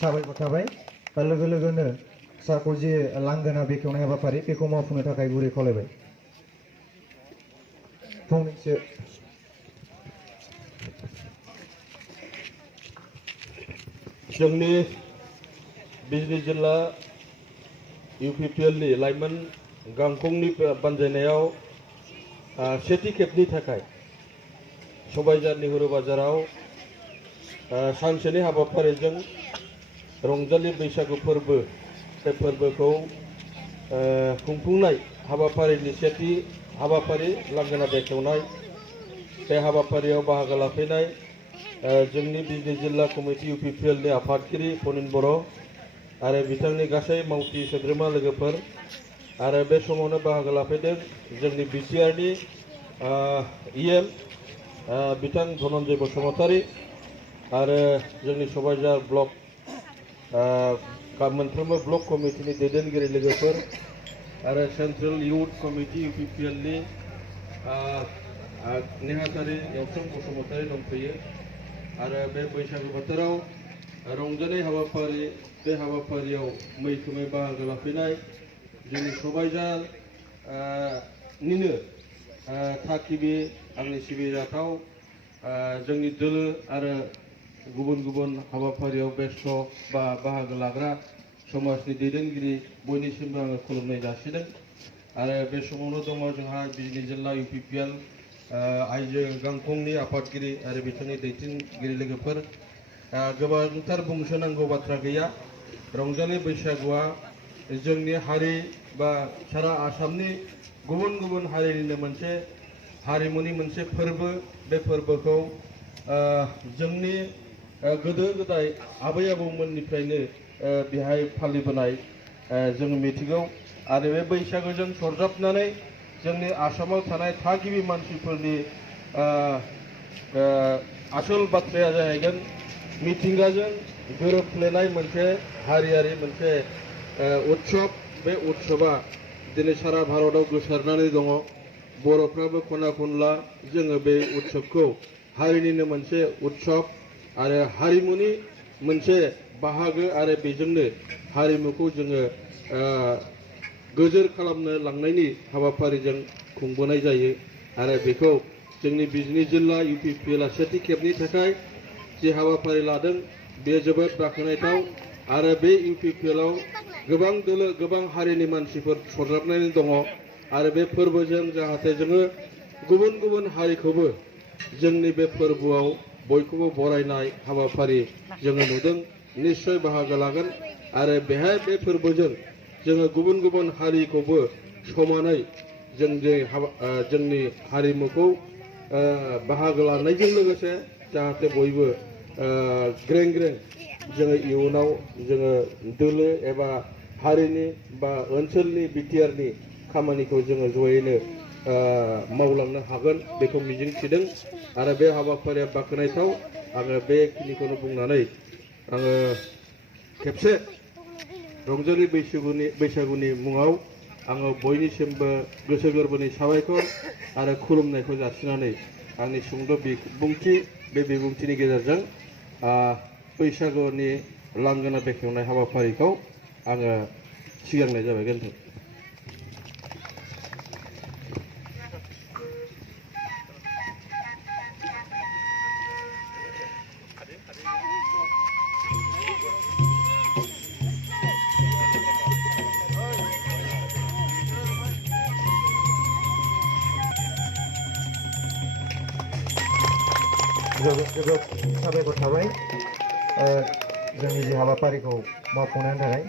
साबायखर थाबाय लोगो लोगोनो सारखौ जे लांगोना बेखेवनाय हाबाफारि बेखौ मावफुंनो थाखाय गुरै खावलायबाय। फंनैसो जोंनि बिजनी जिल्ला UPPL नि लाइमोन गांखंनि बानजायनायाव सेथि खेबनि थाखाय सबायझार नेहरू बाजाराव सानसेनि हाबाफारिजों रंजालि बैसागु फोरबो बे फोरबोखौ खुंफुंनाय हाबाफारिनि सेथि हाबाफारि लांगोना बेखेवनाय बे हाबाफारियाव बाहागो लाफैनाय जोंनि बिजनी जिल्ला कमिटि UPPL नि आफादगिरि पनिन बर' आरो बिथांनि गासै मावथि सोद्रोमा लोगोफोर आरो बे समावनो बाहागो लाफैदों जोंनि BTR नि EM बिथां धनन्जय बसुमतारी आरो जोंनि सबायझार ब्लक मोनफ्रोमबो ब्लक कमिटिनि दैदेनगिरि लोगोफोर आरो सेन्ट्रेल इउथ कमिटि UPPL नि नेहाथारि यावसोम बसुमतारी दंफैयो आरो बे बैसागु बोथोराव रंजानाय हाबाफारि बे हाबाफारियाव मैखोमै बाहागो लाफैनाय जोंनि सबायझार निनो थागिबि आंनि सिबिजाथाव जोंनि दोलो आरो गुबुन गुबुन हाबाफारियाव बेस्थ बा बाहागो लाग्रा समाजनि दैदेनगिरि बयनिसिमबो आङो खुलुमनाय जासिदों आरो बे समावनो दङ जोंहा बिजनी जिल्ला UPPL आइजो गांखंनि आफादगिरि आरो बिथांनि दैदेनगिरि लोगोफोर गोबांथार बुंसोनांगौ बाथ्रा गैया। रंजालि बैसागुआ जोंनि हारि बा सारा आसामनि गुबुन गुबुन हारिनिनो मोनसे हारिमुनि मोनसे फोरबो बे फोरबोखौ जोंनि गोदो गोदाय आबै आबौमोननिफ्रायनो बेहाय फालिबोनाय जों मिथिगौ आरो बे बैसागुजों सरजाबनानै जोंनि आसामाव थानाय थागिबि मानसिफोरनि आसल बाथ्राया जाहैगोन मिथिंगाजों गोरोबफ्लेनाय मोनसे हारियारि मोनसे उत्सव बे उत्सवा दिनै सारा भारताव गोसारनानै दङ बर'फ्राबो खना खनला जोङो बे उत्सवखौ हारिनिनो मोनसे उत्सव आरो हारिमुनि मोनसे बाहागो आरो बेजोंनो हारिमुखौ जोङो गोजोर खालामनो लांनायनि हाबाफारिजों खुंबोनाय जायो आरो बेखौ जोंनि बिजनी जिल्ला UPPL सेथि खेबनि थाखाय जे हाबाफारि लादों बे जोबोद बाख्नायथाव आरो बे UPPL आव गोबां दोलो गोबां हारिनि मानसिफोर सरजाबनानै दङ आरो बे फोरबोजों जाहाथे जोङो गुबुन गुबुन हारिखौबो जोंनि बे फोरबोआव बयखौबो बरायनाय हाबाफारि जोङो नुदों निश्चय बाहागो लागोन आरो बेहाय बे फोरबोजों जोङो गुबुन गुबुन हारिखौबो समानै जोंनि हारिमुखौ बाहागो लानायजों लोगोसे जाहाथे बयबो ग्रें ग्रें जोङो इयुनाव जोङो दोलो एबा हारिनि बा ओनसोलनि BTR नि खामानिखौ जोङो जयैनो मावलांनो हागोन बेखौ मिजिंथिदों आरो बे हाबाफारिया बाख्नायथाव आङो बेखिनिखौनो बुंनानै आङो खेबसे रंजालि बैसागुनि मुङाव आङो बयनिसिमबो गोसो गोरबोनि साबायखर आरो खुलुमनायखौ जासिनानै आंनि सुंद' बिबुंथि बे बिबुंथिनि गेजेरजों बैसागुनि लांगोना बेखेवनाय हाबाफारिखौ आङो सिगांनाय जाबाय। गोजोन्थों। जोबोद साबायखर थाबाय जोंनि जे हाबाफारिखौ मावफुंनायनि थाखाय।